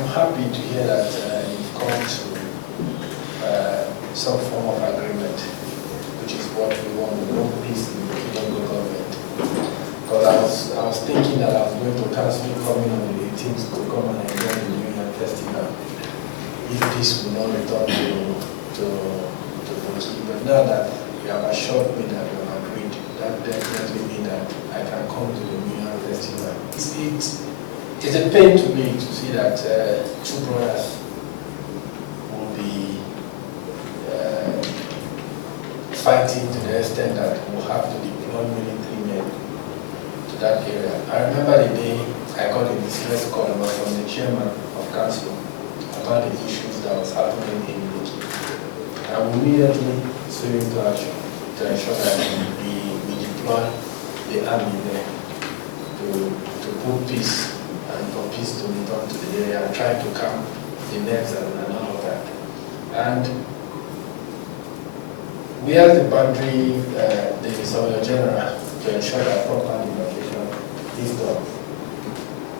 I'm happy to hear that you've come to some form of agreement, which is what we want. We want peace in the local government. Because I was thinking that I was going to cancel coming on the 18th to come and enjoy the New Year festival if peace will not return to Boki. But now that you have assured me that you have agreed, that definitely means that I can come to the New Year festival. It's a pain to me to see that two brothers will be fighting to the extent that we'll have to deploy military men to that area. I remember the day I got a distress call from the chairman of council about the issues that was happening in Boki. I will immediately swing into action to ensure that we deploy the army there to put peace and for peace to return to the area and try to calm the nerves and all of that. And we have the boundary, the Surveyor General, to ensure that proper demarcation is done.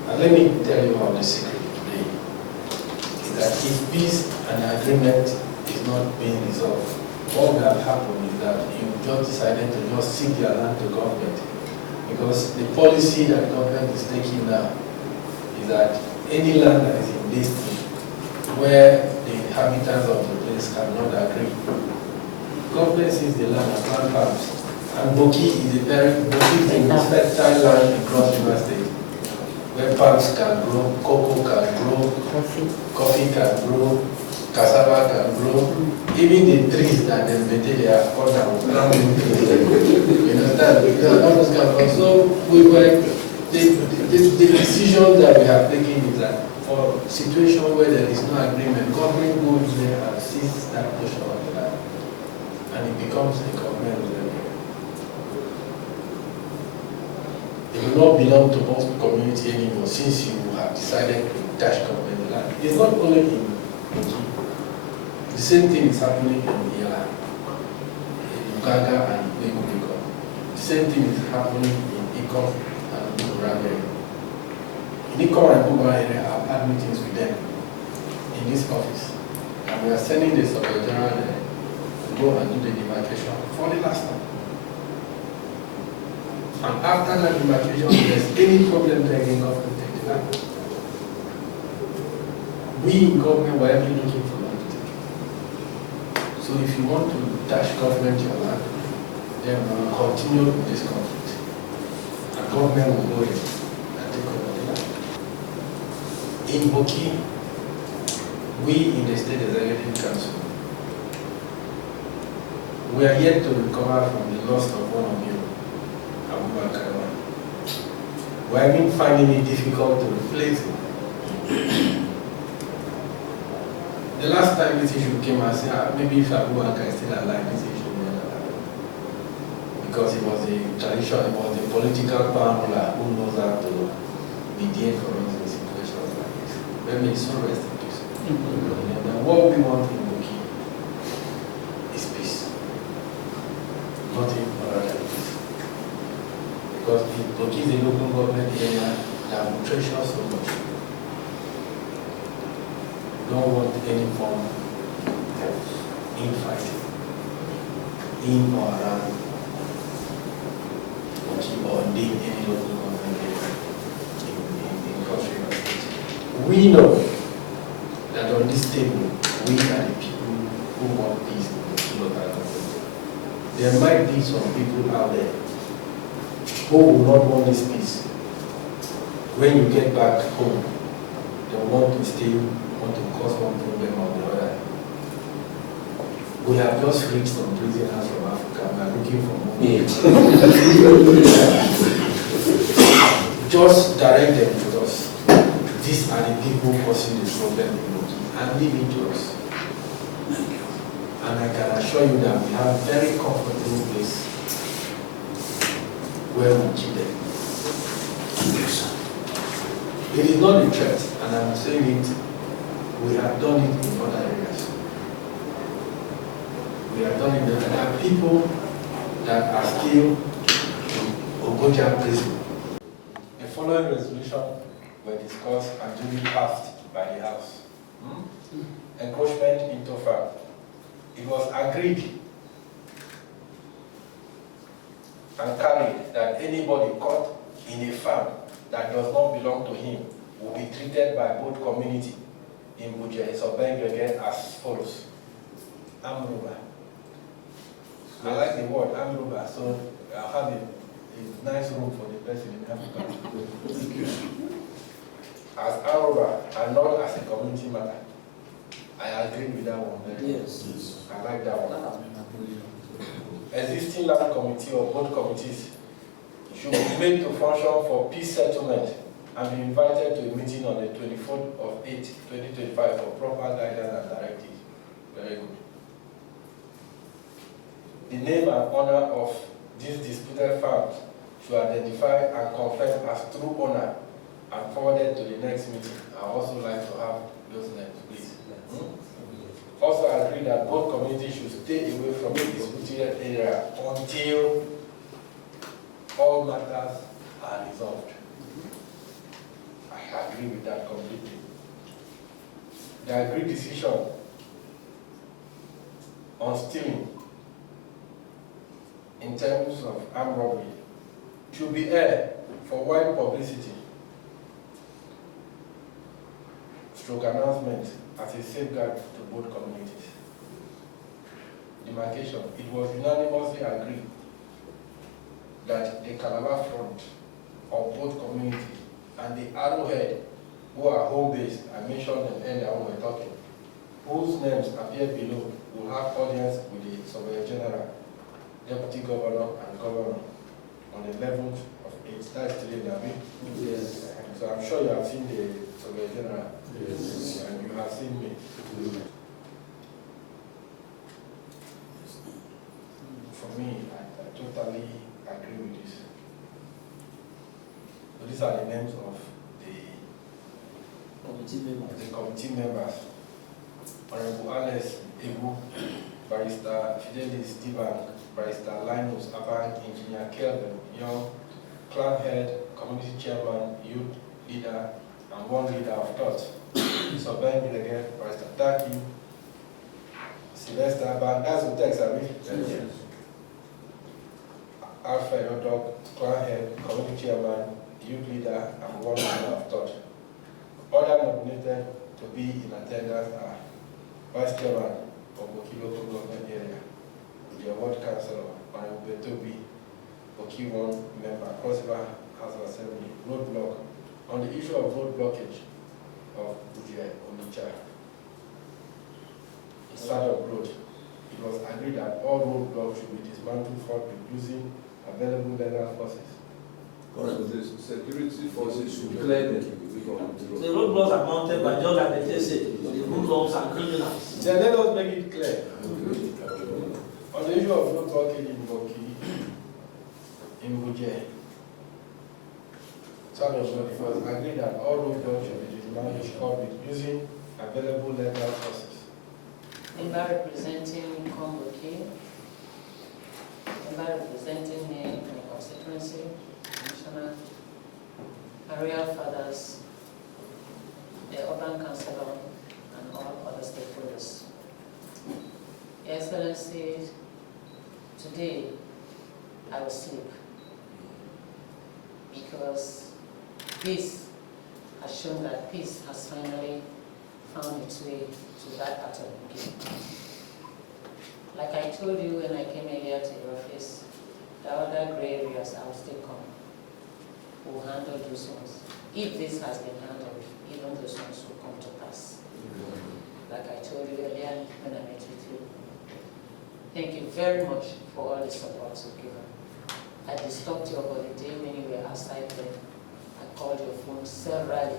And let me tell you how the secret today is that if peace and agreement is not being resolved, what will have happened is that you just decided to just cede your land to government. Because the policy that government is taking now is that any land that is in this state where the inhabitants of the place cannot agree, government sees the land and plant farms. And Boki is the most fertile land across River State, where palms can grow, cocoa can grow, coffee can grow, cassava can grow. Even the trees that they maintain, they are called down. You understand? So the decision that we have taken is that for a situation where there is no agreement, government goes there and seizes that portion of the land, and it becomes a government area. It will not belong to most community anymore since you have decided to dash government land. It's not only in Boki. The same thing is happening in Yala, in Ugaga and Ego. The same thing is happening in Iko and Ugaga. In Iko and Ugaga area, I've had meetings with them in this office. And we are sending the Surveyor General there to go and do the demarcation for the last time. And after that demarcation, if there's any problem there in government, take the land. We in government were even looking for land to take. So if you want to dash government your land, then we will continue this conflict. And government will go in and take over the land. In Boki, we in the State Executive Council, we are yet to recover from the loss of one of you, we have been finding it difficult to replace it. The last time this issue came, I said, maybe if Abu Bakr is still alive, this issue will never happen. Because it was a tradition, it was a political power who knows how to mediate for us in situations like this. Let me so rest in peace. And what we want in Boki is peace. Nothing other than peace. Because Boki is a local government area that will treasure so much. Don't want any form of infighting in or around Boki or indeed any local government area in country. We know that on this table, we are the people who want peace in Boki local government. There might be some people out there who will not want this peace. When you get back home, they want to cause one problem or the other. We have just reached some prisoners from Africa. We are looking for more. Just direct them to us. These are the people causing the problem in Boki, and leave it to us. And I can assure you that we have a very comfortable place where we keep them. It is not a threat, and I'm saying it, we have done it in other areas. We have done it, and there are people that are still in Ogoja prison. The following resolution were discussed and duly passed by by the house. Encroachment into farm. It was agreed and carried that anybody caught in a farm that does not belong to him will be treated by both community in Buje again as follows. Amruba. I like the word Amruba, so I'll have a nice room for the person in Africa. As Amruba and not as a community matter. I agree with that one. Yes. I like that one. Existing land committee or both committees should be made to function for peace settlement and be invited to a meeting on the 24th of 8, 2025 for proper guidance and directives. Very good. The name and honor of these disputed farms should identify and confirm as true owner and forwarded to the next meeting. I also like to have those names, please. Also agree that both communities should stay away from the disputed area until all matters are resolved. I agree with that completely. The agreed decision on stealing in terms of armed robbery should be aired for wide publicity, stroke announcement as a safeguard to both communities. Demarcation. It was unanimously agreed that the Calabar front of both communities and the Arrowhead, who are home-based, I mentioned them earlier when we were talking, whose names appear below, will have audience with the Surveyor General, Deputy Governor, and Governor on the 11th of 8th. That's today, Nabi. Yes. So I'm sure you have seen the Surveyor General. Yes. And you have seen me. For me, I totally agree with this. So these are the names of the committee members. Honorable Alex Ebu, Barrister Fidelis Divan, Barrister Linus Aban, Engineer Kelvin Young, Clan Head, Community Chairman, Youth Leader, and one leader of thought. So Ben again, Barrister Taki, Sylvester Aban, that's the text, I mean. Yes. Alfred Odog, Clan Head, Community Chairman, Youth Leader, and one leader of thought. Other nominated to be in attendance are Vice Chairman of Boki Local Government Area, the Award Councillor, Honorable Betobi, Boki 1 member, Cross River House of Assembly, roadblock. On the issue of road blockage of Buje Onitsha, Sadok Road, it was agreed that all road blocks should be dismantled for using available legal forces. The security forces should clear them. The roadblocks are mounted by just like they say, the roadblocks are criminals. Then let us make it clear. On the issue of road blockage in Boki, in Buje, it was agreed that all road blocks should be dismantled using available legal forces. Member representing Boki, member representing me in the constituency, Commissioner, Area Fathers, the Urban Councillor, and all other stakeholders. Your Excellency, today I will sleep because peace has shown that peace has finally found its way to that part of Boki. Like I told you when I came earlier to your office, the other grey areas I will still come. We'll handle those ones. If this has been handled, even those ones will come to pass. Like I told you earlier when I met with you. Thank you very much for all the support you've given. I disturbed your holiday when you were outside there. I called your phone severally.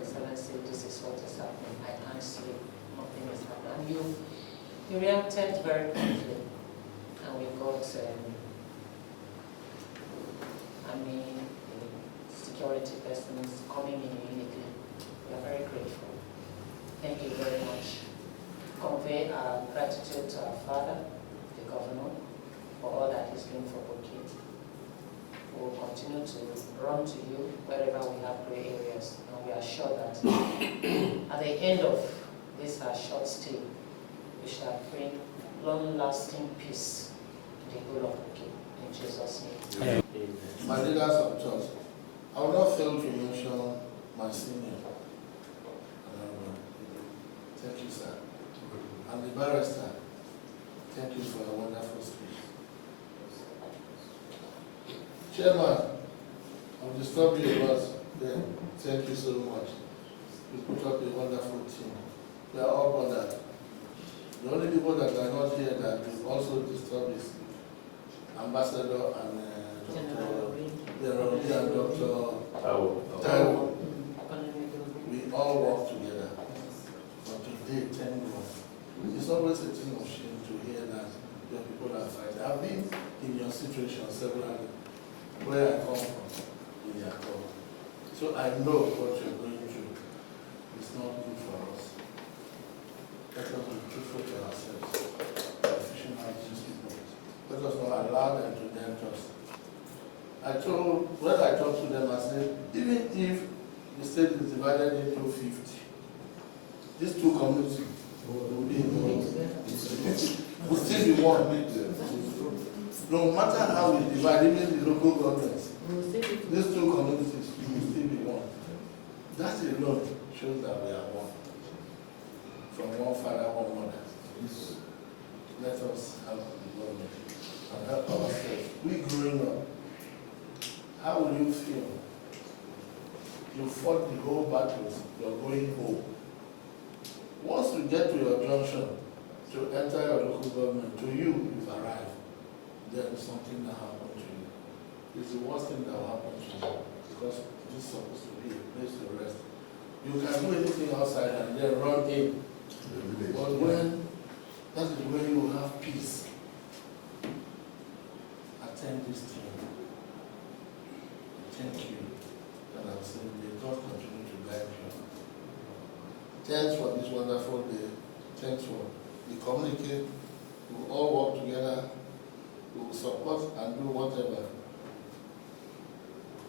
Excellency, this is what is happening. I can't sleep. Nothing is happening. And you reacted very quickly. And we got, security persons coming in immediately. We are very grateful. Thank you very much. Convey our gratitude to our father, the governor, for all that he's doing for Boki. We will continue to run to you wherever we have gray areas, and we are sure that end of this our short stay, we shall bring long-lasting peace to the whole of Boki. In Jesus' name. Amen. My leaders of church, I will not fail to mention my senior. Thank you, sir. And the barrister, thank you for a wonderful speech. Chairman, I've disturbed you a lot. Then, thank you so much. You put up a wonderful team. We are all bothered. The only people that are not here that will also disturb is Ambassador and Dr. Taiwo. We all work together. But today, thank God. It's always a thing of shame to hear that your people are fighting. I've been in your situation several where I come from, in your call. So I know what you're going through. It's not good for us. Let us be truthful to ourselves. Fishing out these people. Let us not allow them to tempt us. When I talked to them, I said, even if the state is divided into 50, these two communities will be in one. Will still be one. No matter how we divide, even the local governments, these two communities will still be one. That alone shows that we are one. From one father, one mother. Let us help the government and help ourselves. We growing up, how will you feel? You fought the whole battles, you're going home. Once you get to your junction, to enter your local government, to you, you've arrived. There is something that happened to you. It's the worst thing that will happen to you because this is supposed to be a place to rest. You can do anything outside and then run in. But when that is when you will have peace. Attend this thing. Thank you. And I'm saying, may God continue to guide you. Thanks for this wonderful day. Thanks for the communicate. We will all work together. We will support and do whatever.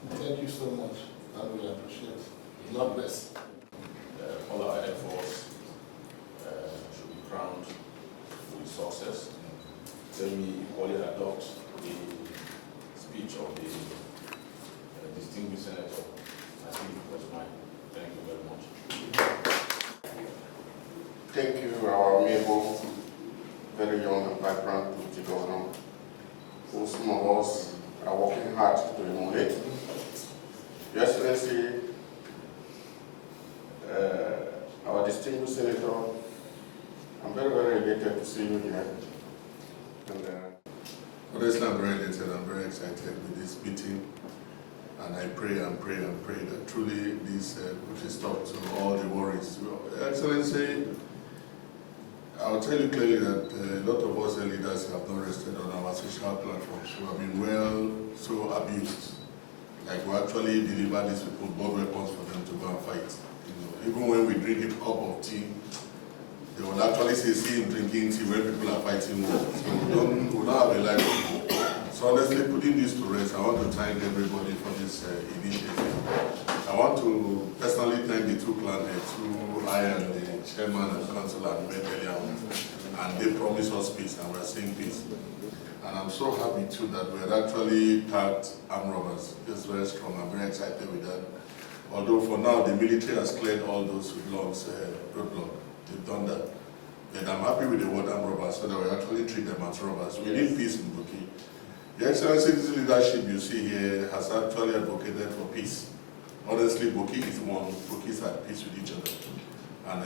Thank you so much, and we appreciate it. God bless. All our efforts should be crowned with success. Let me equally adopt the speech of the distinguished senator. I think it was mine. Thank you very much. Thank you, our amiable, very young and vibrant political governor, who some of us are working hard to emulate. Your Excellency, our distinguished senator, I'm very, very elated to see you here. And, honestly, I'm very elated, I'm very excited with this meeting. And I pray and pray and pray that truly this puts a stop to all the worries. Your Excellency, I'll tell you clearly that a lot of us leaders have not rested on our social platforms who have been so abused. Like we actually deliver these people board weapons for them to go and fight. You know, even when we drink a cup of tea, they will actually say, see him drinking tea when people are fighting war. So we don't have a life. So honestly, putting this to rest, I want to thank everybody for this initiative. I want to personally thank the two clan heads who I am the chairman and councillor and met earlier on. And they promised us peace and we're seeing peace. And I'm so happy too that we had actually tagged armed robbers. It's very strong. I'm very excited with that. Although for now the military has cleared all those roadblocks. They've done that. But I'm happy with the word armed robbers so that we actually treat them as robbers. We need peace in Boki. Your Excellency, this leadership you see here has actually advocated for peace. Honestly, Boki is one. Boki is at peace with each other. And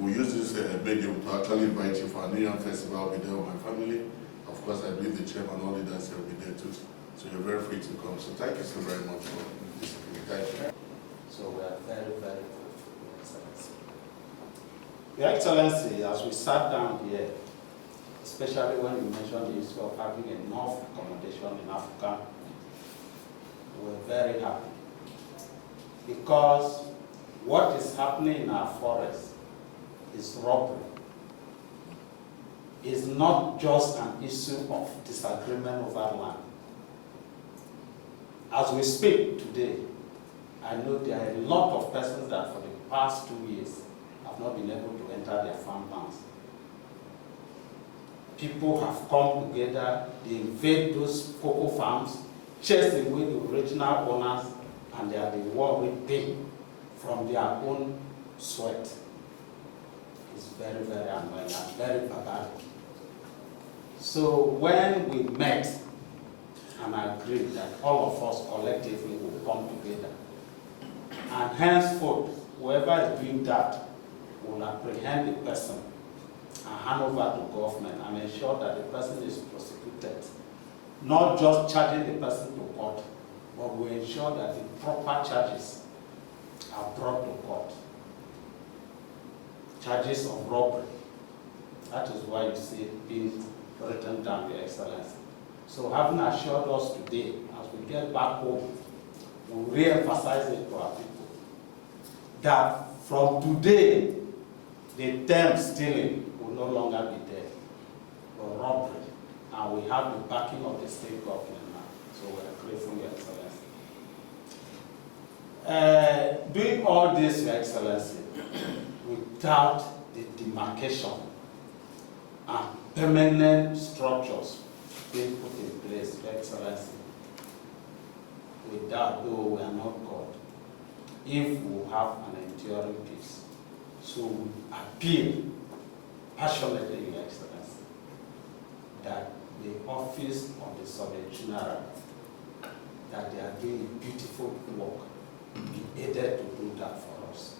we use this medium to actually invite you for a New Year festival. I'll be there with my family. Of course, I believe the chairman and all leaders will be there too. So you're very free to come. So thank you so very much for this. Thank you. So we are very, very grateful, Your Excellency. Your Excellency, as we sat down here, especially when you mentioned the issue of having enough accommodation in Africa, we were very happy. Because what is happening in our forest is robbery. It's not just an issue of disagreement over land. As we speak today, I know there are a lot of persons that for the past 2 years have have not been able to enter their farmlands. People have come together, they invade those cocoa farms, chase away the original owners, and they are the one reaping from their own sweat. It's very, very annoying and very barbaric. So when we met and agreed that all of us collectively will come together, and henceforth, whoever is doing that will apprehend the person and hand over to government and ensure that the person is prosecuted. Not just charging the person to court, but we ensure that the proper charges are brought to court. Charges of robbery. That is why you see it being written down, Your Excellency. So having assured us today, as we get back home, we'll re-emphasize it to our people, that from today, the term stealing will no longer be there, but robbery. And we have the backing of the state government now. So we are grateful, Your Excellency. Doing all this, Your Excellency, without the demarcation and permanent structures being put in place, Your Excellency, without, though we are not God, if we have an enduring peace. So we appeal passionately, Your Excellency, that the office of the Surgeon General, that they are doing beautiful work, be aided to do that for us.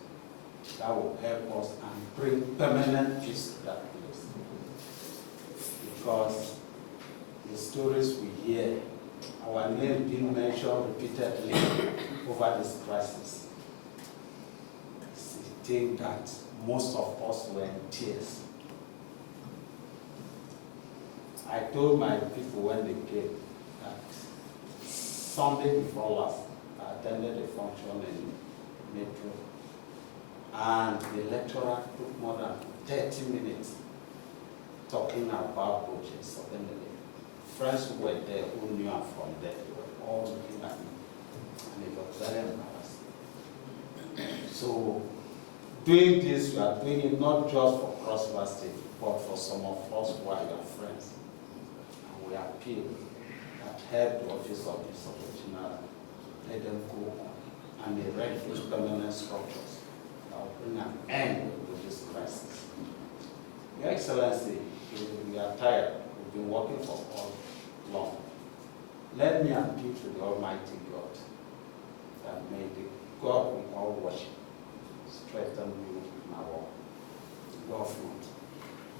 That will help us and bring permanent peace to that place. Because the stories we hear, our name being mentioned repeatedly over this crisis, it's a thing that most of us were in tears. I told my people when they came that Sunday before last, I attended a function in Metro, and the lecturer took more than 30 minutes talking about Boki suddenly. Friends who were there, who knew her from there, they were all looking at me, and it was very embarrassing. So, doing this, you are doing it not just for Cross River State, but for some of us who are your friends. And we appeal that help the office of the Surgeon General, let them go on and erect those permanent structures that will bring an end to this crisis. Your Excellency, we are tired. We've been working for all long. Let me appeal to the Almighty God that may the God we all worship strengthen you in our government.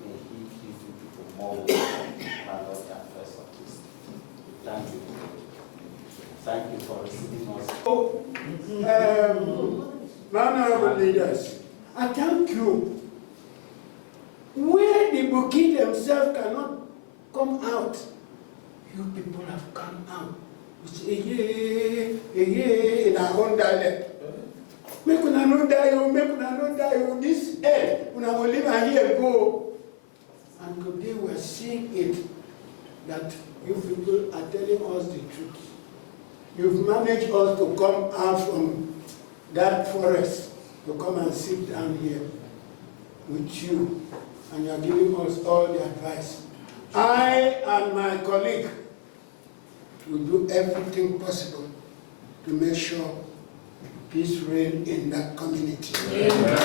May He give you people more wisdom and not their first of this. Thank you. Thank you for receiving us. Honorable leaders, I thank you. Where the Boki themselves cannot come out, you people have come out. You say, yeah, in our own dialect. Make una no die, make una no die. This earth, una will live and here go. And today we are seeing it, that you people are telling us the truth. You've managed us to come out from that forest to come and sit down here with you, and you are giving us all the advice. I and my colleague will do everything possible to make sure peace reign in that community. Amen.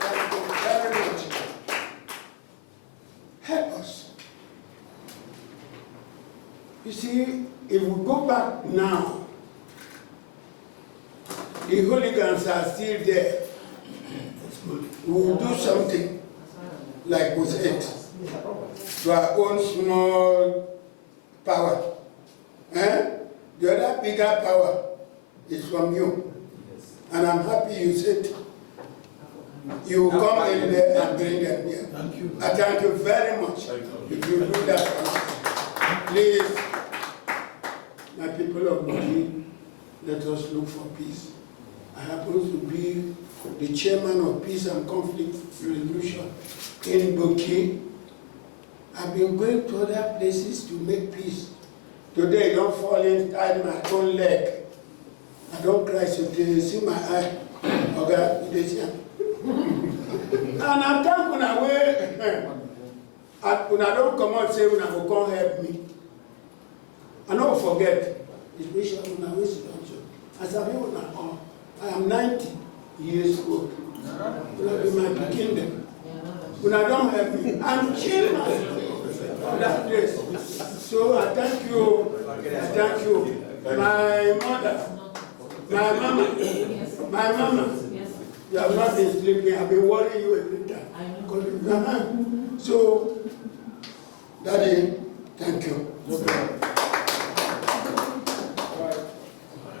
Thank you very much. Help us. You see, if we go back now, the hooligans are still there. We will do something like we said, to our own small power. The other bigger power is from you. And I'm happy you said you will come in there and bring them here. Thank you. I thank you very much. If you do that for us. Please, my people of Boki, let us look for peace. I happen to be the chairman of Peace and Conflict Resolution in Boki. I've been going to other places to make peace. Today, don't fall inside my own leg. I don't cry so till you see my eye. Okay, it is here. And I thank when I wear, when I don't come out say when I go come help me. I don't forget, it's Bishop when I wish I said, I am 90 years old. When I be my kingdom. When I don't help me, I'm children of that place. So I thank you. I thank you. My mother, my mama, you have not been sleeping. I've been worrying you every time. So, Daddy, thank you.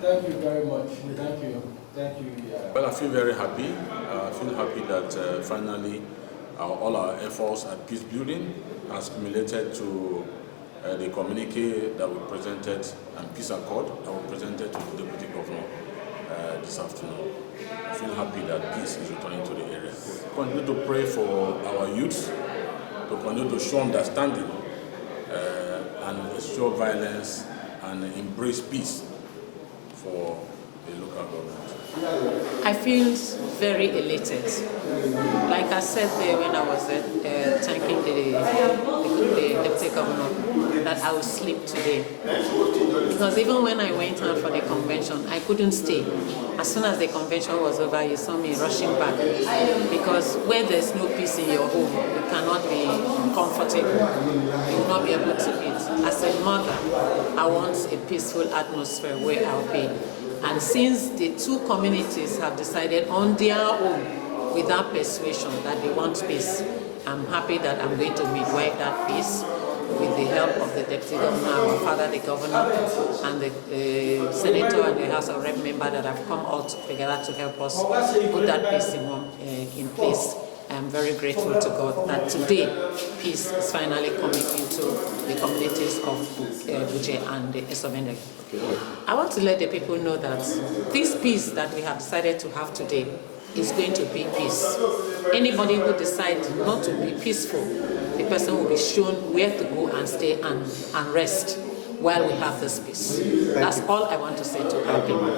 Thank you very much. Thank you. Thank you. Well, I feel very happy. I feel happy that finally all our efforts at peace building has cumulated to the communique that we presented and peace accord that we presented to the Deputy Governor this afternoon. I feel happy that peace is returning to the area. We continue to pray for our youth, to continue to show understanding and show violence and embrace peace for the local government. I feel very elated. Like I said there when I was thanking the Deputy Governor, that I will sleep today. Because even when I went out for the convention, I couldn't stay. As soon as the convention was over, you saw me rushing back. Because where there's no peace in your home, you cannot be comfortable. You will not be able to eat. As a mother, I want a peaceful atmosphere where I'll be. And since the two communities have decided on their own, without persuasion, that they want peace, I'm happy that I'm going to midwife that peace with the help of the Deputy Governor, our father, the Governor, and the Senator and the House of Rep member that have come out together to help us put that peace in place. I'm very grateful to God that today peace is finally coming into the communities of Buje and the Esovende. I want to let the people know that this peace that we have decided to have today is going to be peace. Anybody who decides not to be peaceful, the person will be shown where to go and stay and rest while we have this peace. That's all I want to say to our people.